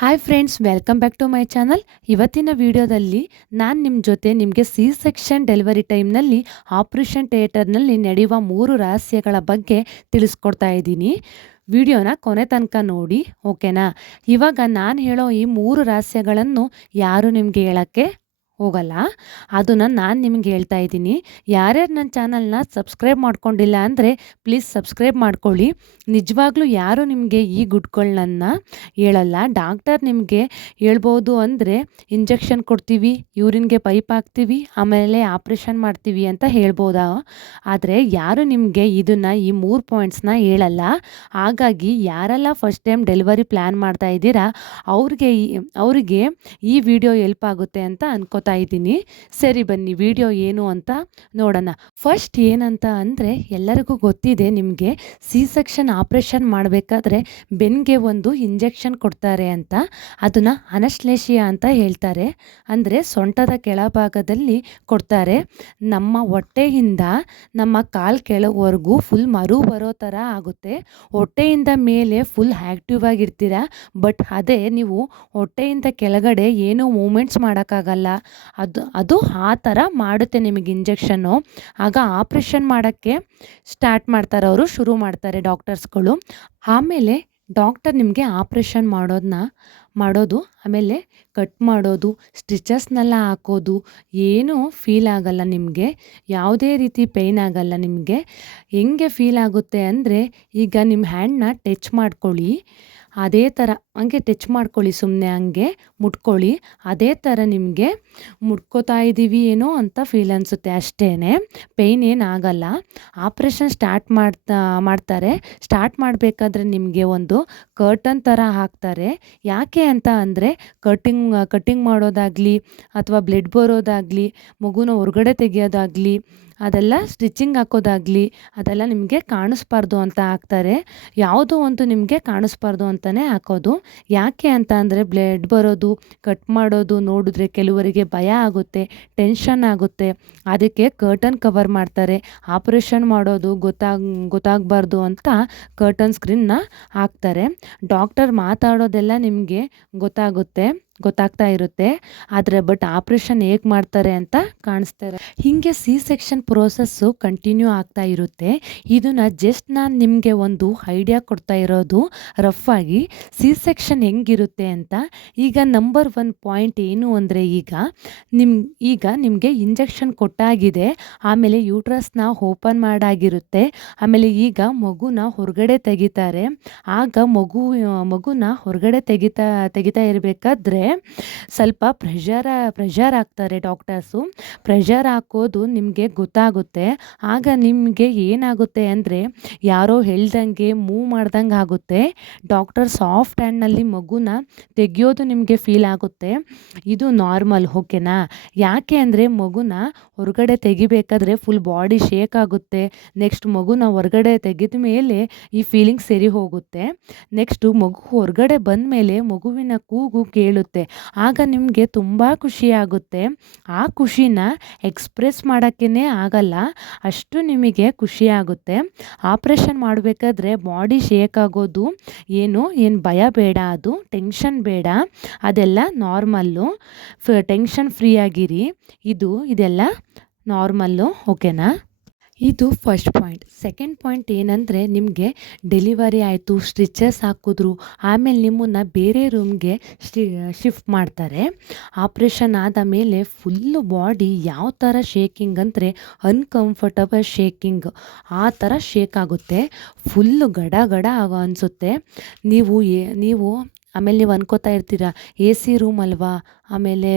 Hi friends, welcome back to my channel. ಇವತ್ತಿನ ವಿಡಿಯೋದಲ್ಲಿ ನಾನು ನಿಮ್ಮ ಜೊತೆ ನಿಮಗೆ ಸಿ ಸೆಕ್ಷನ್ ಡೆಲಿವರಿ ಟೈಮ್ನಲ್ಲಿ ಆಪ್ರೇಷನ್ ಥಿಯೇಟರ್ನಲ್ಲಿ ನಡೆಯುವ 3 ರಹಸ್ಯಗಳ ಬಗ್ಗೆ ತಿಳಿಸ್ಕೊಡ್ತಾ ಇದ್ದೀನಿ. ವಿಡಿಯೋನ ಕೊನೆ ತನಕ ನೋಡಿ, ಓಕೆನಾ? ಇವಾಗ ನಾನು ಹೇಳೋ ಈ 3 ರಹಸ್ಯಗಳನ್ನು ಯಾರು ನಿಮಗೆ ಹೇಳೋಕ್ಕೆ ಹೋಗಲ್ಲ. ಅದನ್ನು ನಾನು ನಿಮಗೆ ಹೇಳ್ತಾ ಇದ್ದೀನಿ. ಯಾರ್ಯಾರು ನನ್ನ ಚಾನಲ್ನ ಸಬ್ಸ್ಕ್ರೈಬ್ ಮಾಡ್ಕೊಂಡಿಲ್ಲ ಅಂದರೆ ಪ್ಲೀಸ್ ಸಬ್ಸ್ಕ್ರೈಬ್ ಮಾಡ್ಕೊಳ್ಳಿ. ನಿಜವಾಗ್ಲೂ ಯಾರು ನಿಮಗೆ ಈ ಗುಡ್ಗಳನ್ನ ಹೇಳಲ್ಲ. ಡಾಕ್ಟರ್ ನಿಮಗೆ ಹೇಳ್ಬೋದು ಅಂದರೆ ಇಂಜೆಕ್ಷನ್ ಕೊಡ್ತೀವಿ, ಯೂರಿನ್ಗೆ ಪೈಪ್ ಹಾಕ್ತೀವಿ, ಆಮೇಲೆ ಆಪ್ರೇಷನ್ ಮಾಡ್ತೀವಿ ಅಂತ ಹೇಳ್ಬೋದಾ. ಆದರೆ ಯಾರು ನಿಮಗೆ ಈ 3 ಪಾಯಿಂಟ್ಸ್ನ ಹೇಳಲ್ಲ. ಹಾಗಾಗಿ ಯಾರೆಲ್ಲ ಫಸ್ಟ್ ಟೈಮ್ ಡೆಲಿವರಿ ಪ್ಲ್ಯಾನ್ ಮಾಡ್ತಾ ಇದ್ದೀರಾ ಅವರಿಗೆ ಈ ವಿಡಿಯೋ ಹೆಲ್ಪ್ ಆಗುತ್ತೆ ಅಂತ ಅನ್ಕೋತಾ ಇದ್ದೀನಿ. ಸರಿ, ಬನ್ನಿ ವಿಡಿಯೋ ಏನು ಅಂತ ನೋಡೋಣ. ಫಸ್ಟ್ ಏನಂತ ಅಂದರೆ, ಎಲ್ಲರಿಗೂ ಗೊತ್ತಿದೆ ನಿಮಗೆ ಸಿ ಸೆಕ್ಷನ್ ಆಪ್ರೇಷನ್ ಮಾಡಬೇಕಾದ್ರೆ ಬೆನ್ಗೆ ಒಂದು ಇಂಜೆಕ್ಷನ್ ಕೊಡ್ತಾರೆ ಅಂತ. ಅದನ್ನು ಅನಸ್ಲೇಷಿಯಾ ಅಂತ ಹೇಳ್ತಾರೆ. ಅಂದರೆ ಸೊಂಟದ ಕೆಳಭಾಗದಲ್ಲಿ ಕೊಡ್ತಾರೆ. ನಮ್ಮ ಹೊಟ್ಟೆಯಿಂದ ನಮ್ಮ ಕಾಲು ಕೆಳವರೆಗೂ ಫುಲ್ ಮರು ಬರೋ ಥರ ಆಗುತ್ತೆ. ಹೊಟ್ಟೆಯಿಂದ ಮೇಲೆ ಫುಲ್ ಆ್ಯಕ್ಟಿವ್ ಆಗಿರ್ತೀರ. ಬಟ್ ಅದೇ ನೀವು ಹೊಟ್ಟೆಯಿಂದ ಕೆಳಗಡೆ ಏನೂ ಮೂಮೆಂಟ್ಸ್ ಮಾಡೋಕ್ಕಾಗಲ್ಲ. ಅದು ಆ ಥರ ಮಾಡುತ್ತೆ ನಿಮಗೆ ಇಂಜೆಕ್ಷನ್ನು. ಆಗ ಆಪ್ರೇಷನ್ ಮಾಡೋಕ್ಕೆ ಸ್ಟಾರ್ಟ್ ಮಾಡ್ತಾರೆ, ಅವರು ಶುರು ಮಾಡ್ತಾರೆ ಡಾಕ್ಟರ್ಸ್ಗಳು. ಆಮೇಲೆ ಡಾಕ್ಟರ್ ನಿಮಗೆ ಆಪ್ರೇಷನ್ ಮಾಡೋದು, ಆಮೇಲೆ ಕಟ್ ಮಾಡೋದು, ಸ್ಟಿಚಸ್ನೆಲ್ಲ ಹಾಕೋದು ಏನೂ ಫೀಲ್ ಆಗಲ್ಲ ನಿಮಗೆ. ಯಾವುದೇ ರೀತಿ ಪೇಯ್ನ್ ಆಗಲ್ಲ ನಿಮಗೆ. ಹೆಂಗೆ ಫೀಲ್ ಆಗುತ್ತೆ ಅಂದರೆ, ಈಗ ನಿಮ್ಮ ಹ್ಯಾಂಡ್ನ ಟಚ್ ಮಾಡ್ಕೊಳ್ಳಿ, ಅದೇ ಥರ ಹಂಗೆ ಟಚ್ ಮಾಡ್ಕೊಳ್ಳಿ, ಸುಮ್ಮನೆ ಹಂಗೆ ಮುಟ್ಕೊಳ್ಳಿ. ಅದೇ ಥರ ನಿಮಗೆ ಮುಟ್ಕೋತಾ ಇದ್ದೀವಿ ಏನೋ ಅಂತ ಫೀಲ್ ಅನಿಸುತ್ತೆ ಅಷ್ಟೇ. ಪೇಯ್ನ್ ಏನಾಗಲ್ಲ. ಆಪ್ರೇಷನ್ ಮಾಡ್ತಾರೆ. ಸ್ಟಾರ್ಟ್ ಮಾಡಬೇಕಾದ್ರೆ ನಿಮಗೆ ಒಂದು ಕರ್ಟನ್ ಥರ ಹಾಕ್ತಾರೆ. ಯಾಕೆ ಅಂತ ಅಂದರೆ, ಕಟ್ಟಿಂಗ್ ಮಾಡೋದಾಗಲಿ ಅಥವಾ ಬ್ಲಡ್ ಬರೋದಾಗಲಿ, ಮಗುನ ಹೊರಗಡೆ ತೆಗೆಯೋದಾಗಲಿ, ಅದೆಲ್ಲ ಸ್ಟಿಚಿಂಗ್ ಹಾಕೋದಾಗಲಿ, ಅದೆಲ್ಲ ನಿಮಗೆ ಕಾಣಿಸ್ಬಾರ್ದು ಅಂತ ಹಾಕ್ತಾರೆ. ಯಾವುದೋ ಒಂದು ನಿಮಗೆ ಕಾಣಿಸ್ಬಾರ್ದು ಅಂತಲೇ ಹಾಕೋದು. ಯಾಕೆ ಅಂತ ಅಂದರೆ, ಬ್ಲಡ್ ಬರೋದು, ಕಟ್ ಮಾಡೋದು ನೋಡಿದ್ರೆ ಕೆಲವರಿಗೆ ಭಯ ಆಗುತ್ತೆ, ಟೆನ್ಷನ್ ಆಗುತ್ತೆ. ಅದಕ್ಕೆ ಕರ್ಟನ್ ಕವರ್ ಮಾಡ್ತಾರೆ. ಆಪ್ರೇಷನ್ ಮಾಡೋದು ಗೊತ್ತಾಗಬಾರ್ದು ಅಂತ ಕರ್ಟನ್ ಸ್ಕ್ರೀನ್ನ ಹಾಕ್ತಾರೆ. ಡಾಕ್ಟರ್ ಮಾತಾಡೋದೆಲ್ಲ ನಿಮಗೆ ಗೊತ್ತಾಗ್ತಾ ಇರುತ್ತೆ. ಆದರೆ ಬಟ್ ಆಪ್ರೇಷನ್ ಹೇಗೆ ಮಾಡ್ತಾರೆ ಅಂತ ಕಾಣಿಸ್ತಾರೆ. ಹೀಗೆ ಸಿ ಸೆಕ್ಷನ್ ಪ್ರೋಸೆಸ್ಸು ಕಂಟಿನ್ಯೂ ಆಗ್ತಾ ಇರುತ್ತೆ. ಇದನ್ನು ಜಸ್ಟ್ ನಾನು ನಿಮಗೆ ಒಂದು ಐಡಿಯಾ ಕೊಡ್ತಾ ಇರೋದು ರಫ್ ಆಗಿ, ಸಿ ಸೆಕ್ಷನ್ ಹೆಂಗಿರುತ್ತೆ ಅಂತ. ಈಗ ನಂಬರ್ 1 ಪಾಯಿಂಟ್ ಏನು ಅಂದರೆ, ಈಗ ನಿಮಗೆ ಇಂಜೆಕ್ಷನ್ ಕೊಟ್ಟಾಗಿದೆ, ಆಮೇಲೆ ಯೂಟ್ರಸ್ನ ಓಪನ್ ಮಾಡಾಗಿರುತ್ತೆ, ಆಮೇಲೆ ಈಗ ಮಗುನ ಹೊರಗಡೆ ತೆಗಿತಾರೆ. ಆಗ ಮಗುನ ಹೊರಗಡೆ ತೆಗಿತಾ ಇರಬೇಕಾದ್ರೆ ಸ್ವಲ್ಪ ಪ್ರೆಷರ್ ಹಾಕ್ತಾರೆ ಡಾಕ್ಟರ್ಸು. ಪ್ರೆಷರ್ ಹಾಕೋದು ನಿಮಗೆ ಗೊತ್ತಾಗುತ್ತೆ. ಆಗ ನಿಮಗೆ ಏನಾಗುತ್ತೆ ಅಂದರೆ, ಯಾರೋ ಹೇಳ್ದಂಗೆ ಮೂವ್ ಮಾಡ್ದಂಗೆ ಆಗುತ್ತೆ. ಡಾಕ್ಟರ್ ಸಾಫ್ಟ್ ಹ್ಯಾಂಡ್ನಲ್ಲಿ ಮಗುನ ತೆಗೆಯೋದು ನಿಮಗೆ ಫೀಲ್ ಆಗುತ್ತೆ. ಇದು ನಾರ್ಮಲ್, ಓಕೆನಾ? ಯಾಕೆ ಅಂದರೆ, ಮಗುನ ಹೊರಗಡೆ ತೆಗಿಬೇಕಾದ್ರೆ ಫುಲ್ ಬಾಡಿ ಶೇಕ್ ಆಗುತ್ತೆ. ನೆಕ್ಸ್ಟ್ ಮಗುನ ಹೊರಗಡೆ ತೆಗೆದ ಮೇಲೆ ಈ ಫೀಲಿಂಗ್ ಸರಿ ಹೋಗುತ್ತೆ. ನೆಕ್ಸ್ಟು ಮಗು ಹೊರಗಡೆ ಬಂದ ಮೇಲೆ ಮಗುವಿನ ಕೂಗು ಕೇಳುತ್ತೆ. ಆಗ ನಿಮಗೆ ತುಂಬ ಖುಷಿಯಾಗುತ್ತೆ. ಆ ಖುಷಿನ ಎಕ್ಸ್ಪ್ರೆಸ್ ಮಾಡೋಕ್ಕೇ ಆಗಲ್ಲ, ಅಷ್ಟು ನಿಮಗೆ ಖುಷಿಯಾಗುತ್ತೆ. ಆಪ್ರೇಷನ್ ಮಾಡಬೇಕಾದ್ರೆ ಬಾಡಿ ಶೇಕ್ ಆಗೋದು ಏನು ಭಯ ಬೇಡ, ಅದು ಟೆನ್ಷನ್ ಬೇಡ, ಅದೆಲ್ಲ ನಾರ್ಮಲ್ಲು. ಟೆನ್ಷನ್ ಫ್ರೀ ಆಗಿರಿ. ಇದೆಲ್ಲ ನಾರ್ಮಲ್ಲು, ಓಕೆನಾ? ಇದು ಫಸ್ಟ್ ಪಾಯಿಂಟ್. ಸೆಕೆಂಡ್ ಪಾಯಿಂಟ್ ಏನಂದರೆ, ನಿಮಗೆ ಡೆಲಿವರಿ ಆಯಿತು, ಸ್ಟಿಚಸ್ ಹಾಕಿದ್ರು, ಆಮೇಲೆ ನಿಮ್ಮನ್ನು ಬೇರೆ ರೂಮ್ಗೆ ಶಿಫ್ಟ್ ಮಾಡ್ತಾರೆ. ಆಪ್ರೇಷನ್ ಆದ ಮೇಲೆ ಫುಲ್ಲು ಬಾಡಿ ಯಾವ ಥರ ಶೇಕಿಂಗ್ ಅಂದರೆ, ಅನ್ಕಂಫರ್ಟಬಲ್ ಶೇಕಿಂಗ್, ಆ ಥರ ಶೇಕ್ ಆಗುತ್ತೆ. ಫುಲ್ಲು ಗಡ ಅನಿಸುತ್ತೆ. ನೀವು ಆಮೇಲೆ ನೀವು ಅನ್ಕೋತಾ ಇರ್ತೀರ, ಎ ಸಿ ರೂಮ್ ಅಲ್ವಾ, ಆಮೇಲೆ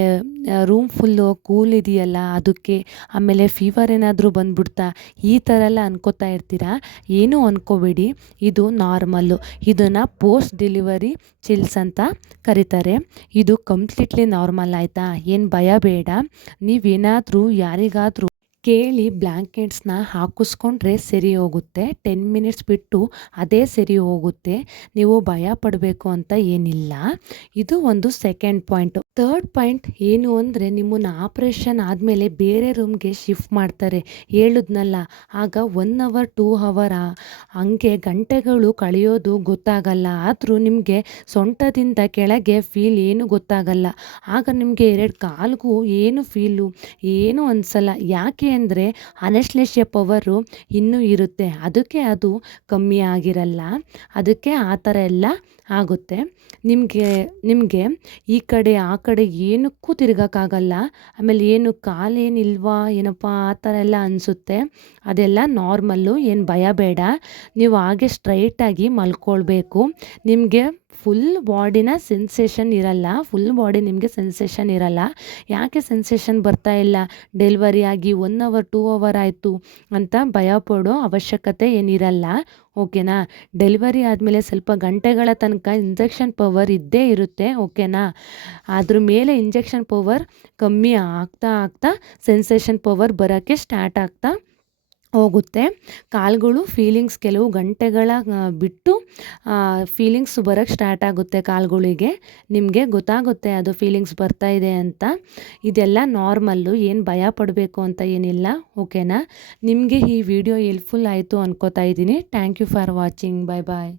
ರೂಮ್ ಫುಲ್ಲು ಕೂಲ್ ಇದೆಯಲ್ಲ ಅದಕ್ಕೆ, ಆಮೇಲೆ ಫೀವರ್ ಏನಾದರೂ ಬಂದ್ಬಿಡ್ತಾ, ಈ ಥರ ಎಲ್ಲ ಅನ್ಕೋತಾ ಇರ್ತೀರ. ಏನೂ ಅನ್ಕೋಬೇಡಿ, ಇದು ನಾರ್ಮಲ್ಲು. ಇದನ್ನು ಪೋಸ್ಟ್ ಡೆಲಿವರಿ ಚಿಲ್ಸ್ ಅಂತ ಕರೀತಾರೆ. ಇದು ಕಂಪ್ಲೀಟ್ಲಿ ನಾರ್ಮಲ್, ಆಯಿತಾ? ಏನು ಭಯ ಬೇಡ. ನೀವೇನಾದರೂ ಯಾರಿಗಾದರೂ ಕೇಳಿ ಬ್ಲ್ಯಾಂಕೆಟ್ಸ್ನ ಹಾಕಿಸ್ಕೊಂಡ್ರೆ ಸರಿ ಹೋಗುತ್ತೆ. 10 ಮಿನಿಟ್ಸ್ ಬಿಟ್ಟು ಅದೇ ಸರಿ ಹೋಗುತ್ತೆ. ನೀವು ಭಯ ಪಡಬೇಕು ಅಂತ ಏನಿಲ್ಲ. ಇದು ಒಂದು ಸೆಕೆಂಡ್ ಪಾಯಿಂಟು. ಥರ್ಡ್ ಪಾಯಿಂಟ್ ಏನು ಅಂದರೆ, ನಿಮ್ಮನ್ನು ಆಪ್ರೇಷನ್ ಆದಮೇಲೆ ಬೇರೆ ರೂಮ್ಗೆ ಶಿಫ್ಟ್ ಮಾಡ್ತಾರೆ ಹೇಳಿದ್ನಲ್ಲ. ಆಗ 1 ಅವರ್ 2 ಅವರ್ ಹಂಗೆ ಗಂಟೆಗಳು ಕಳೆಯೋದು ಗೊತ್ತಾಗಲ್ಲ. ಆದರೂ ನಿಮಗೆ ಸೊಂಟದಿಂದ ಕೆಳಗೆ ಫೀಲ್ ಏನು ಗೊತ್ತಾಗಲ್ಲ. ಆಗ ನಿಮಗೆ 2 ಕಾಲಿಗೂ ಏನು ಫೀಲು ಏನೂ ಅನಿಸಲ್ಲ. ಯಾಕೆ ಅಂದರೆ ಅನೆಸ್ಥೇಷಿಯಾ ಪವರು ಇನ್ನೂ ಇರುತ್ತೆ. ಅದಕ್ಕೆ ಅದು ಕಮ್ಮಿ ಆಗಿರಲ್ಲ. ಅದಕ್ಕೆ ಆ ಥರ ಎಲ್ಲ ಆಗುತ್ತೆ. ನಿಮಗೆ ಈ ಕಡೆ ಆ ಕಡೆ ಏನಕ್ಕೂ ತಿರ್ಗೋಕ್ಕಾಗಲ್ಲ. ಆಮೇಲೆ ಏನು ಕಾಲೇನಿಲ್ವಾ ಏನಪ್ಪ ಆ ಥರ ಎಲ್ಲ ಅನಿಸುತ್ತೆ. ಅದೆಲ್ಲ ನಾರ್ಮಲ್ಲು, ಏನು ಭಯ ಬೇಡ. ನೀವು ಹಾಗೆ ಸ್ಟ್ರೈಟಾಗಿ ಮಲ್ಕೊಳ್ಬೇಕು. ನಿಮಗೆ ಫುಲ್ ಬಾಡಿನ ಸೆನ್ಸೇಷನ್ ಇರಲ್ಲ. ಫುಲ್ ಬಾಡಿ ನಿಮಗೆ ಸೆನ್ಸೇಷನ್ ಇರಲ್ಲ. ಯಾಕೆ ಸೆನ್ಸೇಷನ್ ಬರ್ತಾ ಇಲ್ಲ, ಡೆಲಿವರಿ ಆಗಿ 1 ಅವರ್ 2 ಅವರ್ ಆಯಿತು ಅಂತ ಭಯ ಪಡೋ ಅವಶ್ಯಕತೆ ಏನಿರಲ್ಲ. ಓಕೆನಾ. ಡೆಲಿವರಿ ಆದಮೇಲೆ ಸ್ವಲ್ಪ ಗಂಟೆಗಳ ತನಕ ಇಂಜೆಕ್ಷನ್ ಪವರ್ ಇದ್ದೇ ಇರುತ್ತೆ. ಓಕೆನಾ. ಅದ್ರ ಮೇಲೆ ಇಂಜೆಕ್ಷನ್ ಪವರ್ ಕಮ್ಮಿ ಆಗ್ತಾ ಆಗ್ತಾ ಸೆನ್ಸೇಷನ್ ಪವರ್ ಬರೋಕ್ಕೆ ಸ್ಟಾರ್ಟ್ ಆಗ್ತಾ ಹೋಗುತ್ತೆ. ಕಾಲುಗಳು ಫೀಲಿಂಗ್ಸ್ ಕೆಲವು ಗಂಟೆಗಳ ಬಿಟ್ಟು ಫೀಲಿಂಗ್ಸ್ ಬರೋಕ್ಕೆ ಸ್ಟಾರ್ಟ್ ಆಗುತ್ತೆ ಕಾಲುಗಳಿಗೆ. ನಿಮಗೆ ಗೊತ್ತಾಗುತ್ತೆ ಅದು ಫೀಲಿಂಗ್ಸ್ ಬರ್ತಾ ಇದೆ ಅಂತ. ಇದೆಲ್ಲ ನಾರ್ಮಲ್ಲು, ಏನು ಭಯ ಪಡಬೇಕು ಅಂತ ಏನಿಲ್ಲ. ಓಕೆನಾ. ನಿಮಗೆ ಈ ವಿಡಿಯೋ ಹೆಲ್ಪ್ಫುಲ್ ಆಯಿತು ಅನ್ಕೋತಾ ಇದ್ದೀನಿ. Thank you for watching. Bye bye.